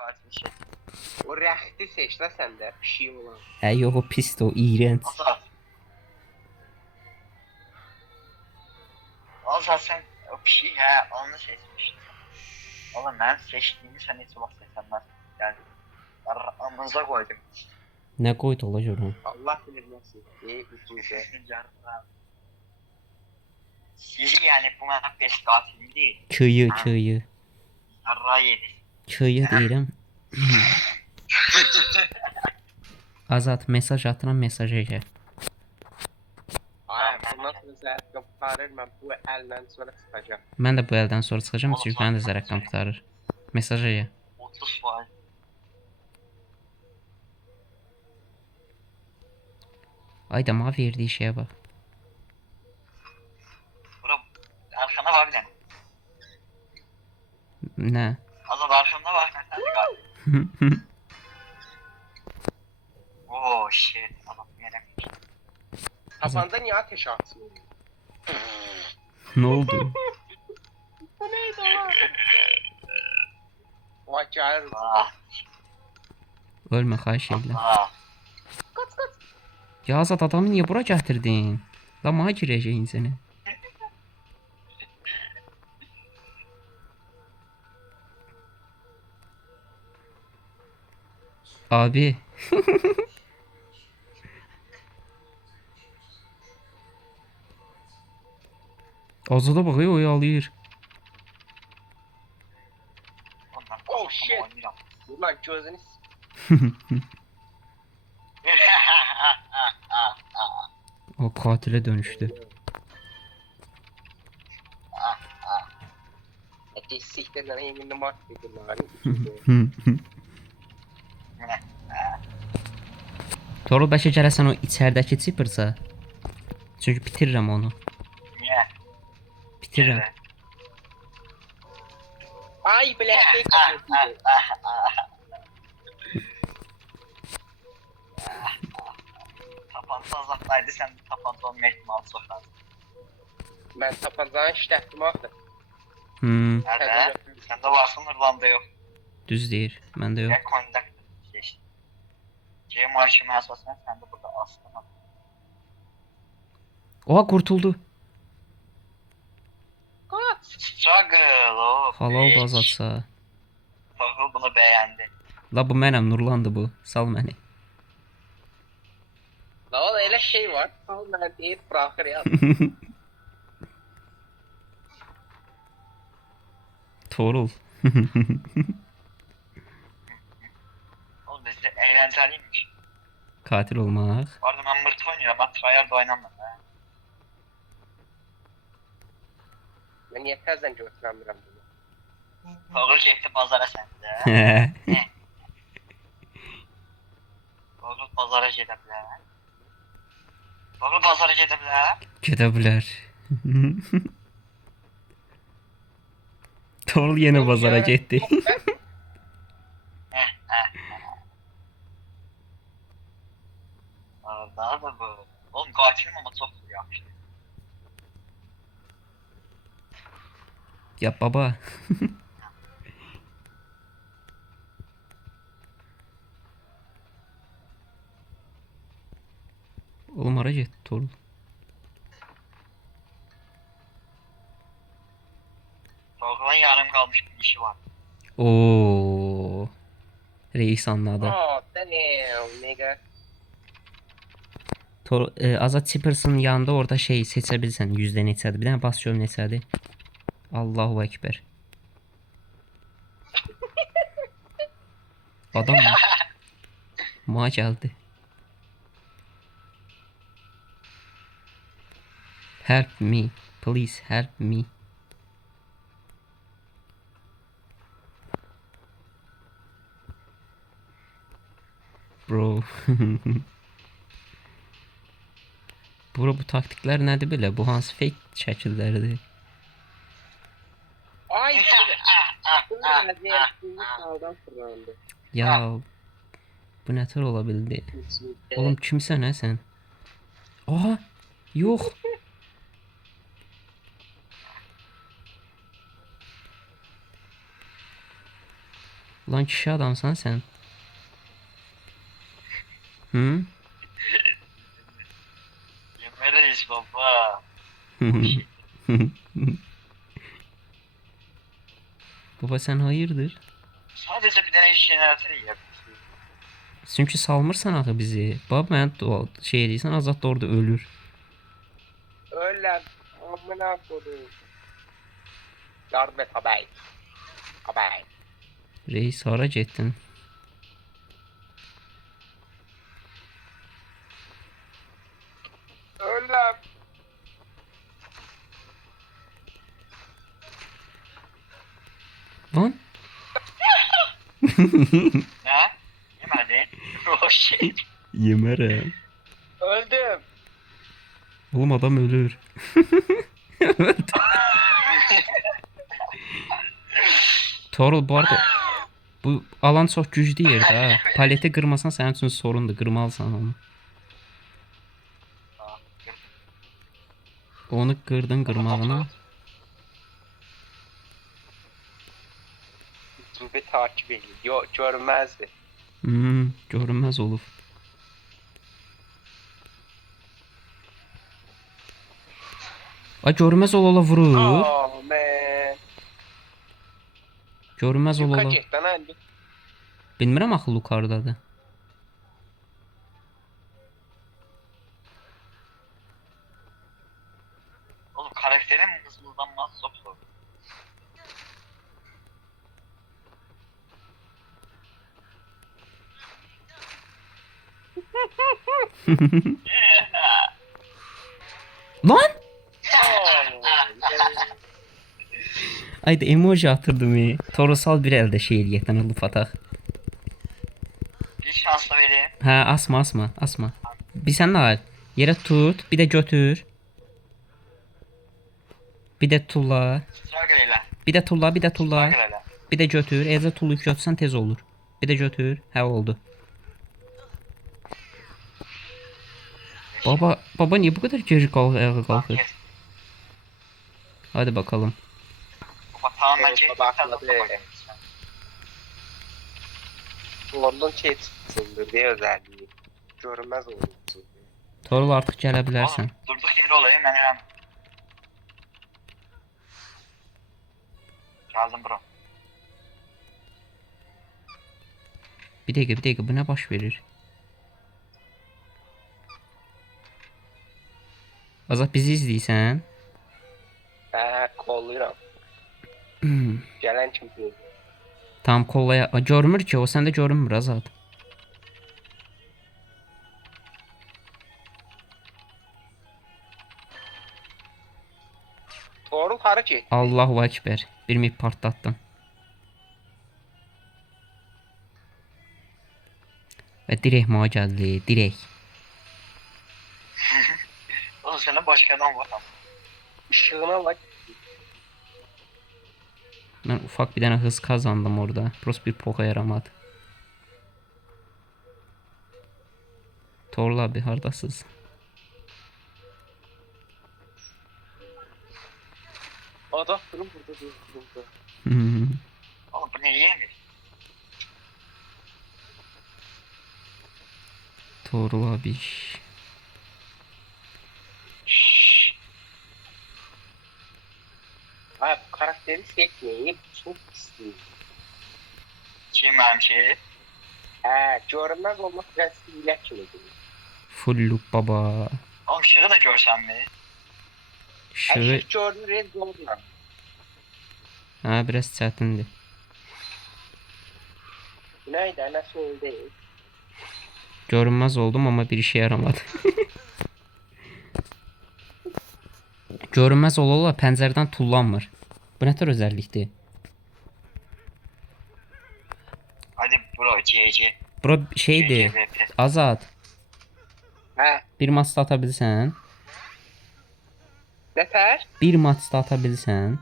katil şey. O rəxti seç də səndə pişik olan. Hə, yox o pisdir, o iğrenç. Azat. Azat sen o pişiyi onu seçmiştin. Oğlum ben seçtiğimi sen hiç vaxt seçenmez. Yani amınıza koydum. Nə qoydu ola görüm. Allah bilir nasıl. Üçüncü. Sizi yani bu mənim 5 qatilim değil. Kıyı. Yarra yedi. Kıyı deyirəm. Azat mesaj atıram, mesaja gəl. Ay, bundan sonra zərəqqəm qurtarır, mən bu əldən sonra çıxacağım. Mən də bu əldən sonra çıxacağım, çünki mənim də zərəqqəm qurtarır. Mesaja gəl. 30%. Ayda mənə verdiyi şeyə bax. Bura arkana bak bir tane. Nə? Azat arkamda bak ben sen de galiba. Oh shit. Azat yere. Tapanda niyə ateş atmıyor? Nə oldu? Bu neydi o? Vay gəlir. Ah. Ölmə, xahiş edirəm. Ah. Ya Azat, adamı niyə bura gətirdin? La mənə girəcəyin səni. Abi. Azada bak ya, oyalayır. Oh shit. Ulan gözünü O katile dönüştü. siktirdən eminli mat edirlər. Torul bəlkə gələsən o içərdəki çipırsa. Çünki bitirirəm onu. Niye? Bitirirəm. Ay biləklik kapatdı. Tapanca azatlaydı sen de tapanca olma ihtimali çok az. Mən tapancanı işlətdim axı. Nerede? Sende varsın Nurlan'da yok. Düz deyir. Məndə yox. Ya kondak seçtim. C marşımı əsasında sen de burada aslında. Oha, qurtuldu. Struggle o. Halal da azatsa. Struggle bunu beğendi. La bu mənəm, Nurlandı bu. Sal məni. La oğlum elə şey var. Al mən deyir bırakır ya. Torul. Oğlum bizde eğlenceliymiş. Katil olmaq. Bu arada ben Mırt oynuyorum. Ben tryhard oynamam. Mən niyə təzdən götürəmirəm bunu? Toğul getdi bazara səndə. Toğul bazara gedə bilər. Toğul bazara gedə bilər. Gedə bilər. Torul yenə bazara getdi. Daha da bu. Oğlum qatilim ama çox yaxşı. Ya baba. Oğlum ara getdi Torul. Toğul'un yarım qalmış bir işi var. Oo. Reis anladı. Oh damn nigga. Azat Çipırsın yanında orada şey seçə bilirsən, yüzdə neçədir. Bir dənə bas gör neçədir. Allahu Ekber. Adam mı? Ma geldi. Help me. Please help me. Bro. Bro, bu taktiklər nədir belə? Bu hansı fake şəkillərdir? Ay bu vəziyyətini saldan fırlandı. Ya bu nətər ola bildi? Oğlum kimsən hə sən? Aha, yox. Lan kişi adamsan sen. Hı? Yemereyiz baba. Baba sen hayırdır? Sadece bir tane jeneratör yiyebilirsin. Çünkü salmırsan axı bizi. Baba mən şey eləyirsən Azad da orada ölür. Öyle. Amına koyayım. Yardım et abay. Abay. Reis hara getdin? Öyle. Lan Ne? Yemedin. O şey. yemərəm. Öldüm. Oğlum adam ölür. Torul bu arada bu alan çox güclü yerdə ha. Paleti qırmasan sənin üçün sorundur. Qırmalısan onu. Onu qırdın qırmağını. Zube takip ediyor. Yo, görmezdi. Görünməz olub. Ay görünməz ola vurur. Oh man. Görünməz ola. Yukarı git lan hadi. Bilmirəm axı yukarıdadır. Oğlum karakterin hızlanması çok zor. Lan! Oh, Ayda emoji atırdım. Torosal bir elde şey eləyətən olub ataq. Bir şans da vereyim. Hə, asma. Bir sən də al. Yerə tut, bir də götür. Bir də tulla. Struggle ile. Bir də tulla. Struggle ile. Bir də götür. Eləcə tullayıb götürsən tez olur. Bir də götür. Hə oldu. Baba niye bu kadar geri ayağa kalkır? Kes. Hadi bakalım. Baba tamamen Evet, çekti. baba atladı. London şey çıksındır diye özelliği. Görünmez olursun. Torul artık gələ bilərsən. Oğlum durduk yere olayım ben İrem. Geldim bro. Bir dəqiqə, bu nə baş verir? Azad bizi izləyirsən? Kolluyorum. Gelen kim değil. Tam kollaya. Görmür ki, o səndə görünmür Azad. Doğru karı ki. Allahu Ekber. Bir mip partlattın. Və dirək mənə gəldi, dirək. Oğlum senin başkadan var ama. Işığına bak. Mən ufak bir dənə hız kazandım orada. Prost bir poka yaramadı. Torul abi hardasınız? Adam durun burada dur. Burada. Oğlum bu ne yiyemiyor? Torul abi. Abi bu karakteri seçmeyi çok istiyorum. Kim benim şeyi? Görünmez olmak biraz hile kimidir. Full loop baba. Oğlum şığı da görsen mi? Işığı Hiç gördüğün red olmuyor. ha biraz çətindir. Neydi nasıl oldu değil. Görünmez oldum ama bir işe yaramadı. Görünmez ola pəncərədən tullanmır. Bu nə tür özəllikdir? Hadi bro GG. Bura şeydir. GG. Azad. He. Bir maçda ata bilsən. Ne ter? Bir maçda ata bilsən.